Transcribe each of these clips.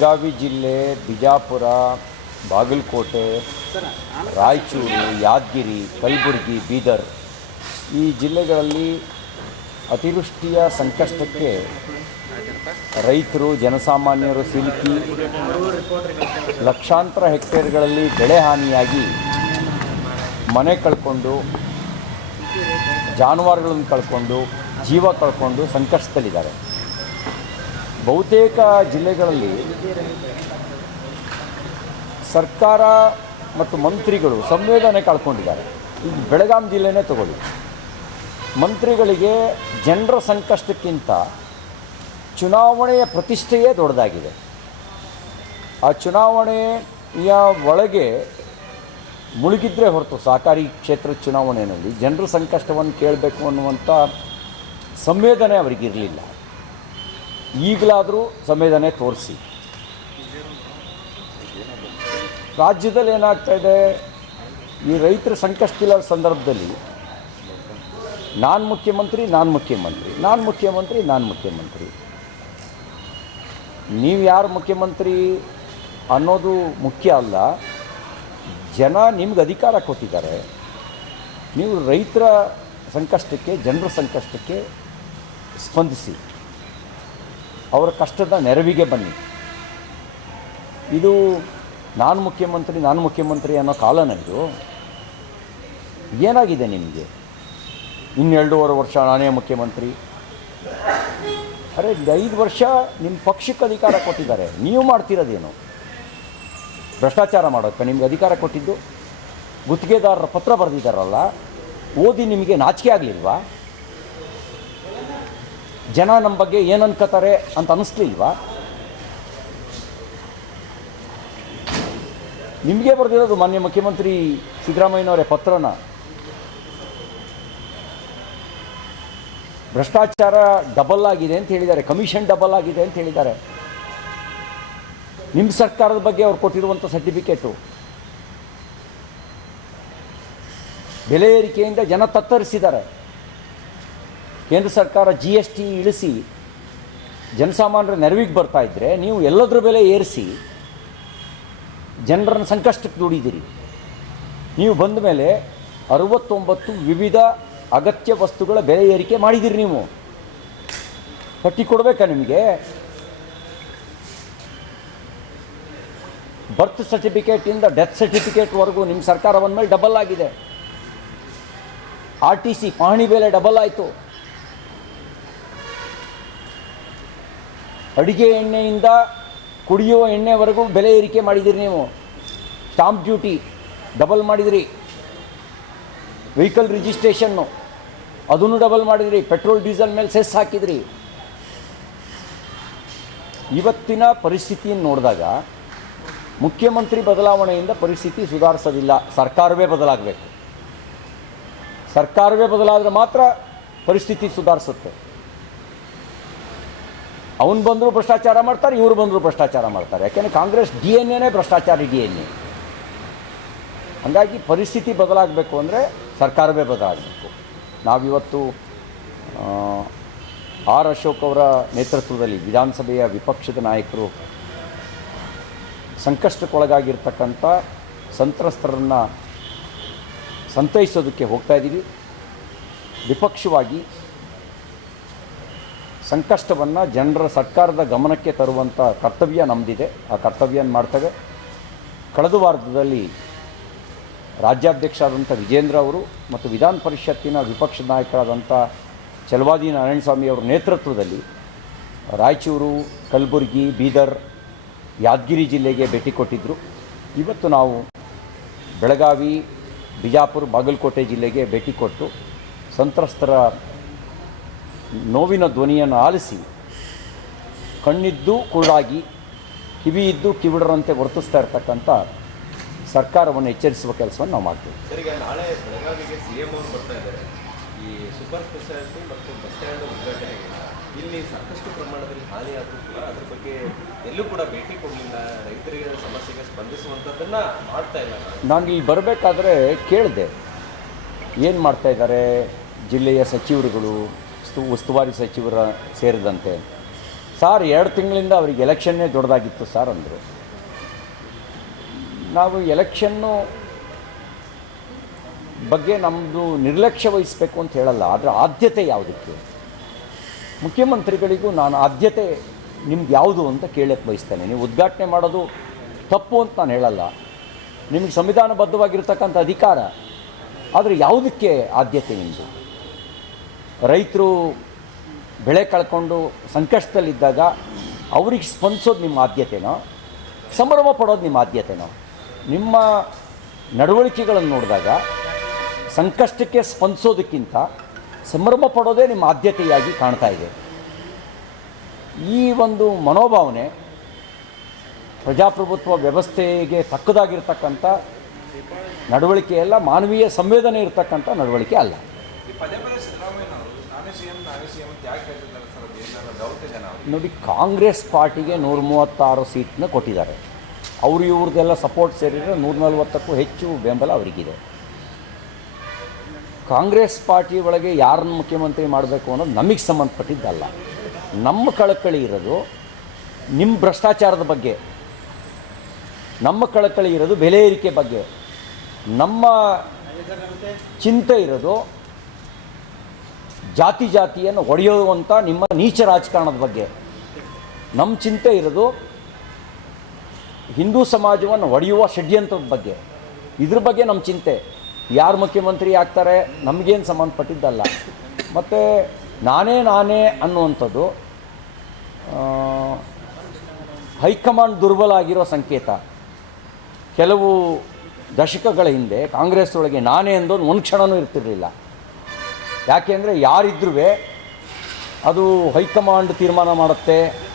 ಬೆಳಗಾವಿ ಜಿಲ್ಲೆ ಬಿಜಾಪುರ ಬಾಗಲಕೋಟೆ ರಾಯಚೂರು ಯಾದಗಿರಿ ಕಲಬುರಗಿ ಬೀದರ್ ಈ ಜಿಲ್ಲೆಗಳಲ್ಲಿ ಅತಿವೃಷ್ಟಿಯ ಸಂಕಷ್ಟಕ್ಕೆ ರೈತರು ಜನಸಾಮಾನ್ಯರು ಸಿಲುಕಿ ಲಕ್ಷಾಂತರ ಹೆಕ್ಟೇರ್ಗಳಲ್ಲಿ ಬೆಳೆ ಹಾನಿಯಾಗಿ ಮನೆ ಕಳ್ಕೊಂಡು ಜಾನುವಾರುಗಳನ್ನು ಕಳ್ಕೊಂಡು ಜೀವ ಕಳ್ಕೊಂಡು ಸಂಕಷ್ಟದಲ್ಲಿದ್ದಾರೆ. ಬಹುತೇಕ ಜಿಲ್ಲೆಗಳಲ್ಲಿ ಸರ್ಕಾರ ಮತ್ತು ಮಂತ್ರಿಗಳು ಸಂವೇದನೆ ಕಳ್ಕೊಂಡಿದ್ದಾರೆ. ಈಗ ಬೆಳಗಾಂ ಜಿಲ್ಲೆನೇ ತಗೊಳ್ಳಿ. ಮಂತ್ರಿಗಳಿಗೆ ಜನರ ಸಂಕಷ್ಟಕ್ಕಿಂತ ಚುನಾವಣೆಯ ಪ್ರತಿಷ್ಠೆಯೇ ದೊಡ್ಡದಾಗಿದೆ. ಆ ಚುನಾವಣೆಯ ಒಳಗೆ ಮುಳುಗಿದ್ರೆ ಹೊರತು ಸಹಕಾರಿ ಕ್ಷೇತ್ರ ಚುನಾವಣೆಯಲ್ಲಿ ಜನರ ಸಂಕಷ್ಟವನ್ನು ಕೇಳಬೇಕು ಅನ್ನುವಂಥ ಸಂವೇದನೆ ಅವರಿಗಿರಲಿಲ್ಲ. ಈಗಲಾದರೂ ಸಂವೇದನೆ ತೋರಿಸಿ. ರಾಜ್ಯದಲ್ಲಿ ಏನಾಗ್ತಾ ಇದೆ? ಈ ರೈತರ ಸಂಕಷ್ಟದ ಸಂದರ್ಭದಲ್ಲಿ ನಾನು ಮುಖ್ಯಮಂತ್ರಿ ನಾನು ಮುಖ್ಯಮಂತ್ರಿ ನಾನು ಮುಖ್ಯಮಂತ್ರಿ ನಾನು ಮುಖ್ಯಮಂತ್ರಿ. ನೀವು ಯಾರು ಮುಖ್ಯಮಂತ್ರಿ ಅನ್ನೋದು ಮುಖ್ಯ ಅಲ್ಲ. ಜನ ನಿಮ್ಗೆ ಅಧಿಕಾರ ಕೊಟ್ಟಿದ್ದಾರೆ. ನೀವು ರೈತರ ಸಂಕಷ್ಟಕ್ಕೆ, ಜನರ ಸಂಕಷ್ಟಕ್ಕೆ ಸ್ಪಂದಿಸಿ. ಅವರ ಕಷ್ಟದ ನೆರವಿಗೆ ಬನ್ನಿ. ಇದು ನಾನು ಮುಖ್ಯಮಂತ್ರಿ ನಾನು ಮುಖ್ಯಮಂತ್ರಿ ಅನ್ನೋ ಇದು ಏನಾಗಿದೆ ನಿಮಗೆ? ಇನ್ನೆರಡೂವರೆ ವರ್ಷ ನಾನೇ ಮುಖ್ಯಮಂತ್ರಿ. ಅರೆ ಐದು ವರ್ಷ ನಿಮ್ಮ ಪಕ್ಷಕ್ಕೆ ಅಧಿಕಾರ ಕೊಟ್ಟಿದ್ದಾರೆ. ನೀವು ಮಾಡ್ತಿರೋದೇನು? ಭ್ರಷ್ಟಾಚಾರ ಮಾಡೋಕ್ಕೆ ನಿಮಗೆ ಅಧಿಕಾರ ಕೊಟ್ಟಿದ್ದು? ಗುತ್ತಿಗೆದಾರರ ಪತ್ರ ಬರೆದಿದ್ದಾರಲ್ಲ? ಓದಿ ನಿಮಗೆ ನಾಚಿಕೆ ಆಗಲಿಲ್ವಾ? ಜನ ನಮ್ಮ ಬಗ್ಗೆ ಏನು ಅನ್ಕೋತಾರೆ ಅಂತ ಅನ್ನಿಸ್ಲಿಲ್ವಾ ನಿಮಗೆ ಬರೆದಿರೋದು ಮಾನ್ಯ ಮುಖ್ಯಮಂತ್ರಿ ಸಿದ್ದರಾಮಯ್ಯನವರೇ ಪತ್ರನ? ಭ್ರಷ್ಟಾಚಾರ ಡಬಲ್ ಆಗಿದೆ ಅಂತ ಹೇಳಿದ್ದಾರೆ ಕಮಿಷನ್ ಡಬಲ್ ಆಗಿದೆ ಅಂತ ಹೇಳಿದ್ದಾರೆ. ನಿಮ್ಮ ಸರ್ಕಾರದ ಬಗ್ಗೆ ಅವ್ರು ಕೊಟ್ಟಿರುವಂಥ ಸರ್ಟಿಫಿಕೇಟು ಬೆಲೆ ಏರಿಕೆಯಿಂದ ಜನ ತತ್ತರಿಸಿದ್ದಾರೆ. ಕೇಂದ್ರ ಸರ್ಕಾರ ಜಿ ಎಸ್ ಟಿ ಇಳಿಸಿ ಜನಸಾಮಾನ್ಯರ ನೆರವಿಗೆ ಬರ್ತಾ ಇದ್ದರೆ ನೀವು ಎಲ್ಲದರ ಬೆಲೆ ಏರಿಸಿ ಜನರನ್ನು ಸಂಕಷ್ಟಕ್ಕೆ ದುಡಿದಿರಿ ನೀವು ಬಂದ ಮೇಲೆ ಅರವತ್ತೊಂಬತ್ತು ವಿವಿಧ ಅಗತ್ಯ ವಸ್ತುಗಳ ಬೆಲೆ ಏರಿಕೆ ಮಾಡಿದಿರಿ ನೀವು. ಪಟ್ಟಿ ಕೊಡಬೇಕಾ ನಿಮಗೆ? ಬರ್ತ್ ಸರ್ಟಿಫಿಕೇಟಿಂದ ಡೆತ್ ಸರ್ಟಿಫಿಕೇಟ್ವರೆಗೂ ನಿಮ್ಮ ಸರ್ಕಾರ ಬಂದ ಮೇಲೆ ಡಬಲ್ ಆಗಿದೆ. ಆರ್ ಟಿ ಸಿ ಪಹಣಿ ಬೆಲೆ ಡಬಲ್ ಆಯಿತು. ಅಡಿಗೆ ಎಣ್ಣೆಯಿಂದ ಕುಡಿಯುವ ಎಣ್ಣೆವರೆಗೂ ಬೆಲೆ ಏರಿಕೆ ಮಾಡಿದಿರಿ ನೀವು. ಸ್ಟಾಂಪ್ ಡ್ಯೂಟಿ, ಡಬಲ್ ಮಾಡಿದಿರಿ. ವೆಹಿಕಲ್ ರಿಜಿಸ್ಟ್ರೇಷನ್ನು, ಅದನ್ನು ಡಬಲ್ ಮಾಡಿದಿರಿ. ಪೆಟ್ರೋಲ್, ಡೀಸೆಲ್ ಮೇಲೆ ಸೆಸ್ ಹಾಕಿದ್ರಿ. ಇವತ್ತಿನ ಪರಿಸ್ಥಿತಿಯನ್ನು ನೋಡಿದಾಗ ಮುಖ್ಯಮಂತ್ರಿ ಬದಲಾವಣೆಯಿಂದ ಪರಿಸ್ಥಿತಿ ಸುಧಾರಿಸೋದಿಲ್ಲ. ಸರ್ಕಾರವೇ ಬದಲಾಗಬೇಕು. ಸರ್ಕಾರವೇ ಬದಲಾದರೆ ಮಾತ್ರ ಪರಿಸ್ಥಿತಿ ಸುಧಾರಿಸುತ್ತೆ. ಅವನು ಬಂದರೂ ಭ್ರಷ್ಟಾಚಾರ ಮಾಡ್ತಾರೆ, ಇವರು ಬಂದರೂ ಭ್ರಷ್ಟಾಚಾರ ಮಾಡ್ತಾರೆ. ಯಾಕೆಂದರೆ ಕಾಂಗ್ರೆಸ್ ಡಿ ಎನ್ ಎನೇ ಭ್ರಷ್ಟಾಚಾರಿ ಡಿ ಎನ್ ಎ. ಹಾಗಾಗಿ ಪರಿಸ್ಥಿತಿ ಬದಲಾಗಬೇಕು ಅಂದರೆ ಸರ್ಕಾರವೇ ಬದಲಾಗಬೇಕು. ನಾವಿವತ್ತು ಆರ್ ಅಶೋಕ್ ಅವರ ನೇತೃತ್ವದಲ್ಲಿ ವಿಧಾನಸಭೆಯ ವಿಪಕ್ಷದ ನಾಯಕರು ಸಂಕಷ್ಟಕ್ಕೊಳಗಾಗಿರ್ತಕ್ಕಂಥ ಸಂತ್ರಸ್ತರನ್ನು ಸಂತೈಸೋದಕ್ಕೆ ಹೋಗ್ತಾ ಇದ್ದೀವಿ ವಿಪಕ್ಷವಾಗಿ ಸಂಕಷ್ಟವನ್ನು ಜನರ ಸರ್ಕಾರದ ಗಮನಕ್ಕೆ ತರುವಂಥ ಕರ್ತವ್ಯ ನಮ್ಮದಿದೆ ಆ ಕರ್ತವ್ಯ ಮಾಡ್ತೇವೆ? ಕಳೆದ ವಾರದಲ್ಲಿ ರಾಜ್ಯಾಧ್ಯಕ್ಷರಾದಂಥ ವಿಜೇಂದ್ರ ಅವರು ಮತ್ತು ವಿಧಾನ ಪರಿಷತ್ತಿನ ವಿಪಕ್ಷ ನಾಯಕರಾದಂಥ ಚಲವಾದಿ ನಾರಾಯಣಸ್ವಾಮಿ ಅವರ ನೇತೃತ್ವದಲ್ಲಿ ರಾಯಚೂರು, ಕಲಬುರಗಿ, ಬೀದರ್, ಯಾದಗಿರಿ ಜಿಲ್ಲೆಗೆ ಭೇಟಿ ಕೊಟ್ಟಿದ್ದರು ಇವತ್ತು ನಾವು ಬೆಳಗಾವಿ, ಬಿಜಾಪುರ, ಬಾಗಲಕೋಟೆ ಜಿಲ್ಲೆಗೆ ಭೇಟಿ ಕೊಟ್ಟು ಸಂತ್ರಸ್ತರ ನೋವಿನ ಧ್ವನಿಯನ್ನು ಆಲಿಸಿ ಕಣ್ಣಿದ್ದು ಕುರುಡಾಗಿ ಕಿವಿ ಇದ್ದು ಕಿವಿಡರಂತೆ ವರ್ತಿಸ್ತಾ ಇರ್ತಕ್ಕಂಥ ಸರ್ಕಾರವನ್ನು ಎಚ್ಚರಿಸುವ ಕೆಲಸವನ್ನು ನಾವು ಮಾಡ್ತೀವಿ. ನಾಳೆ ಬೆಳಗಾವಿಗೆ ಸಿ ಎಂ ಅವರು ಬರ್ತಾ ಇದ್ದಾರೆ. ಈ ಸೂಪರ್ ಸ್ಪೆಷಾಲಿಟಿ ಮತ್ತು ಬಸ್ ಸ್ಟ್ಯಾಂಡ್ ಉದ್ಘಾಟನೆಗೆ ಇಲ್ಲಿ ಸಾಕಷ್ಟು ಪ್ರಮಾಣದಲ್ಲಿ ಹಾನಿ ಆದರೂ ಕೂಡ ಅದ್ರ ಬಗ್ಗೆ ಎಲ್ಲೂ ಕೂಡ ಭೇಟಿ ಕೊಡಲಿಲ್ಲ. ರೈತರಿಗೆ ಸಮಸ್ಯೆಗೆ ಸ್ಪಂದಿಸುವಂಥದ್ದನ್ನ ಮಾಡ್ತಾ ಇಲ್ಲ ನಾನು ಇಲ್ಲಿ ಬರಬೇಕಾದ್ರೆ ಕೇಳಿದೆ. ಏನು ಮಾಡ್ತಾ ಇದ್ದಾರೆ ಜಿಲ್ಲೆಯ ಸಚಿವರುಗಳು? ಉಸ್ತು ಉಸ್ತುವಾರಿ ಸಚಿವರ ಸೇರಿದಂತೆ. ಸಾರ್, ಎರಡು ತಿಂಗಳಿಂದ ಅವ್ರಿಗೆ ಎಲೆಕ್ಷನ್ನೇ ದೊಡ್ಡದಾಗಿತ್ತು ಸರ್ ಅಂದರು. ನಾವು ಎಲೆಕ್ಷನ್ನು ಬಗ್ಗೆ ನಮ್ಮದು ನಿರ್ಲಕ್ಷ್ಯ ವಹಿಸಬೇಕು ಅಂತ ಹೇಳಲ್ಲ, ಆದರೆ ಆದ್ಯತೆ ಯಾವುದಕ್ಕೆ? ಮುಖ್ಯಮಂತ್ರಿಗಳಿಗೂ ನಾನು ಆದ್ಯತೆ ನಿಮ್ದು ಯಾವುದು ಅಂತ ಕೇಳಕ್ಕೆ ಬಯಸ್ತೇನೆ. ನೀವು ಉದ್ಘಾಟನೆ ಮಾಡೋದು ತಪ್ಪು ಅಂತ ನಾನು ಹೇಳಲ್ಲ. ನಿಮಗೆ ಸಂವಿಧಾನಬದ್ಧವಾಗಿರ್ತಕ್ಕಂಥ ಅಧಿಕಾರ, ಆದರೆ ಯಾವುದಕ್ಕೆ ಆದ್ಯತೆ ನಿಮ್ಮದು ರೈತರು ಬೆಳೆ ಕಳ್ಕೊಂಡು ಸಂಕಷ್ಟದಲ್ಲಿದ್ದಾಗ ಅವ್ರಿಗೆ ಸ್ಪಂದಿಸೋದು ನಿಮ್ಮ ಆದ್ಯತೆನೋ, ಸಂಭ್ರಮ ಪಡೋದು ನಿಮ್ಮ ಆದ್ಯತೆನೋ, ನಿಮ್ಮ ನಡವಳಿಕೆಗಳನ್ನು ನೋಡಿದಾಗ ಸಂಕಷ್ಟಕ್ಕೆ ಸ್ಪಂದಿಸೋದಕ್ಕಿಂತ ಸಂಭ್ರಮ ಪಡೋದೇ ನಿಮ್ಮ ಆದ್ಯತೆಯಾಗಿ ಕಾಣ್ತಾ ಇದೆ. ಈ ಒಂದು ಮನೋಭಾವನೆ ಪ್ರಜಾಪ್ರಭುತ್ವ ವ್ಯವಸ್ಥೆಗೆ ತಕ್ಕದಾಗಿರ್ತಕ್ಕಂಥ ನಡವಳಿಕೆಯಲ್ಲ ಮಾನವೀಯ ಸಂವೇದನೆ ಇರತಕ್ಕಂಥ ನಡವಳಿಕೆ ಅಲ್ಲ ಈ ಪದೇ ಪದೇ ಸಿದ್ದರಾಮಯ್ಯನವರು ನಾನೇ ಸಿ ಎಂ ನಾನೇ ಸಿ ಎಂ ಅಂತ ಯಾಕೆ ಹೇಳ್ತಿದ್ದಾರೆ ಸರ್ ಅದು ಏನಾದ್ರು ದೌರ್ಜನ್ಯ ನಾವು ನೋಡಿ, ಕಾಂಗ್ರೆಸ್ ಪಾರ್ಟಿಗೆ ನೂರ ಮೂವತ್ತಾರು ಸೀಟ್ನ ಕೊಟ್ಟಿದ್ದಾರೆ. ಅವರು ಇವ್ರದ್ದೆಲ್ಲ ಸಪೋರ್ಟ್ ಸೇರಿದರೆ ನೂರ ನಲ್ವತ್ತಕ್ಕೂ ಹೆಚ್ಚು ಬೆಂಬಲ ಅವರಿಗಿದೆ. ಕಾಂಗ್ರೆಸ್ ಪಾರ್ಟಿ ಒಳಗೆ ಯಾರನ್ನು ಮುಖ್ಯಮಂತ್ರಿ ಮಾಡಬೇಕು ಅನ್ನೋದು ನಮಗೆ ಸಂಬಂಧಪಟ್ಟಿದ್ದಲ್ಲ. ನಮ್ಮ ಕಳಕಳಿ ಇರೋದು ನಿಮ್ಮ ಭ್ರಷ್ಟಾಚಾರದ ಬಗ್ಗೆ. ನಮ್ಮ ಕಳಕಳಿ ಇರೋದು ಬೆಲೆ ಏರಿಕೆ ಬಗ್ಗೆ. ನಮ್ಮ ಚಿಂತೆ ಇರೋದು ಜಾತಿ ಜಾತಿಯನ್ನು ಒಡೆಯುವಂಥ ನಿಮ್ಮ ನೀಚ ರಾಜಕಾರಣದ ಬಗ್ಗೆ. ನಮ್ಮ ಚಿಂತೆ ಇರೋದು ಹಿಂದೂ ಸಮಾಜವನ್ನು ಒಡೆಯುವ ಷಡ್ಯಂತ್ರದ ಬಗ್ಗೆ. ಇದ್ರ ಬಗ್ಗೆ ನಮ್ಮ ಚಿಂತೆ. ಯಾರು ಮುಖ್ಯಮಂತ್ರಿ ಆಗ್ತಾರೆ ನಮಗೇನು ಸಂಬಂಧಪಟ್ಟಿದ್ದಲ್ಲ. ಮತ್ತು ನಾನೇ ನಾನೇ ಅನ್ನುವಂಥದ್ದು ಹೈಕಮಾಂಡ್ ದುರ್ಬಲ ಆಗಿರೋ ಸಂಕೇತ. ಕೆಲವು ದಶಕಗಳ ಹಿಂದೆ ಕಾಂಗ್ರೆಸ್ ಒಳಗೆ ನಾನೇ ಎಂದು ಒಂದು ಕ್ಷಣವೂ ಇರ್ತಿರಲಿಲ್ಲ. ಯಾಕೆಂದರೆ ಯಾರಿದ್ರೂ ಅದು ಹೈಕಮಾಂಡ್ ತೀರ್ಮಾನ ಮಾಡುತ್ತೆ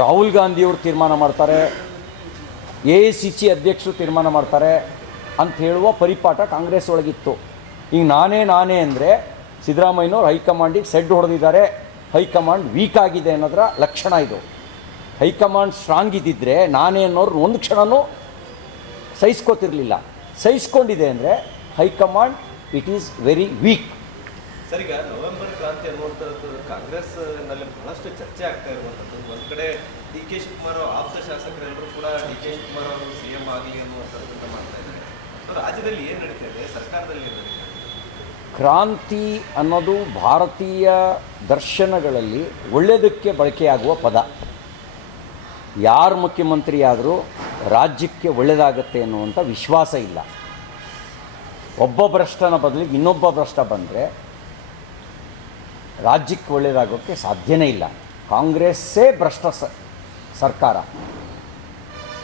ರಾಹುಲ್ ಗಾಂಧಿಯವರು ತೀರ್ಮಾನ ಮಾಡ್ತಾರೆ, ಎ ಐ ಸಿ ಸಿ ಅಧ್ಯಕ್ಷರು ತೀರ್ಮಾನ ಮಾಡ್ತಾರೆ ಅಂತ ಹೇಳುವ ಪರಿಪಾಠ ಕಾಂಗ್ರೆಸ್ ಒಳಗಿತ್ತು. ಈಗ ನಾನೇ ನಾನೇ ಅಂದರೆ ಸಿದ್ದರಾಮಯ್ಯನವ್ರು ಹೈಕಮಾಂಡಿಗೆ ಸೆಡ್ ಹೊಡೆದಿದ್ದಾರೆ, ಹೈಕಮಾಂಡ್ ವೀಕ್ ಆಗಿದೆ ಅನ್ನೋದರ ಲಕ್ಷಣ ಇದು. ಹೈಕಮಾಂಡ್ ಸ್ಟ್ರಾಂಗ್ ಇದ್ದಿದ್ದರೆ ನಾನೇ ಅನ್ನೋರು ಒಂದು ಕ್ಷಣವೂ ಸಹಿಸ್ಕೋತಿರಲಿಲ್ಲ. ಸಹಿಸ್ಕೊಂಡಿದೆ ಅಂದರೆ high command, it is very weak. Sir, ಈಗ ನವೆಂಬರ್ ಕ್ರಾಂತಿ ಅನ್ನುವಂಥದ್ದು ಕಾಂಗ್ರೆಸ್ನಲ್ಲಿ ಬಹಳಷ್ಟು ಚರ್ಚೆ ಆಗ್ತಾ ಇರುವಂಥದ್ದು. ಒಂದ್ ಕಡೆ ಡಿ ಕೆ ಶಿವಕುಮಾರ್ ಆಪ್ತ ಶಾಸಕರೆಲ್ಲರೂ ಕೂಡ ಡಿ ಕೆ ಶಿವಕುಮಾರ್ ಅವರು ಸಿ ಎಂ ಆಗಲಿ ಅನ್ನುವಂಥದ್ದನ್ನು ಮಾಡ್ತಾ ಇದ್ದಾರೆ. ರಾಜ್ಯದಲ್ಲಿ ಏನು ನಡೀತಾ ಇದೆ? ಸರ್ಕಾರದಲ್ಲಿ ಏನು ನಡೀತಾ ಇದೆ? ಕ್ರಾಂತಿ ಅನ್ನೋದು ಭಾರತೀಯ ದರ್ಶನಗಳಲ್ಲಿ ಒಳ್ಳೆಯದಕ್ಕೆ ಬಳಕೆಯಾಗುವ ಪದ. ಯಾರು ಮುಖ್ಯಮಂತ್ರಿ ಆದರೂ ರಾಜ್ಯಕ್ಕೆ ಒಳ್ಳೆಯದಾಗತ್ತೆ ಅನ್ನುವಂಥ ವಿಶ್ವಾಸ ಇಲ್ಲ. ಒಬ್ಬ ಭ್ರಷ್ಟನ ಬದಲಿಗೆ ಇನ್ನೊಬ್ಬ ಭ್ರಷ್ಟ ಬಂದರೆ ರಾಜ್ಯಕ್ಕೆ ಒಳ್ಳೆಯದಾಗೋಕ್ಕೆ ಸಾಧ್ಯನೇ ಇಲ್ಲ. ಕಾಂಗ್ರೆಸ್ಸೇ ಭ್ರಷ್ಟ ಸರ್ಕಾರ.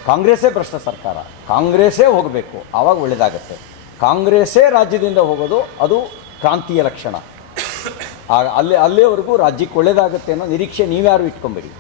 ಕಾಂಗ್ರೆಸ್ಸೇ ಭ್ರಷ್ಟ ಸರ್ಕಾರ. ಕಾಂಗ್ರೆಸ್ಸೇ ಹೋಗಬೇಕು, ಆವಾಗ ಒಳ್ಳೆಯದಾಗತ್ತೆ ಕಾಂಗ್ರೆಸ್ಸೇ ರಾಜ್ಯದಿಂದ ಹೋಗೋದು ಅದು ಕ್ರಾಂತಿಯ ಲಕ್ಷಣ. ಅಲ್ಲಿ ಅಲ್ಲಿಯವರೆಗೂ ರಾಜ್ಯಕ್ಕೆ ಒಳ್ಳೆಯದಾಗತ್ತೆ ಅನ್ನೋ ನಿರೀಕ್ಷೆ ನೀವ್ಯಾರು ಇಟ್ಕೊಂಬೇಡಿ.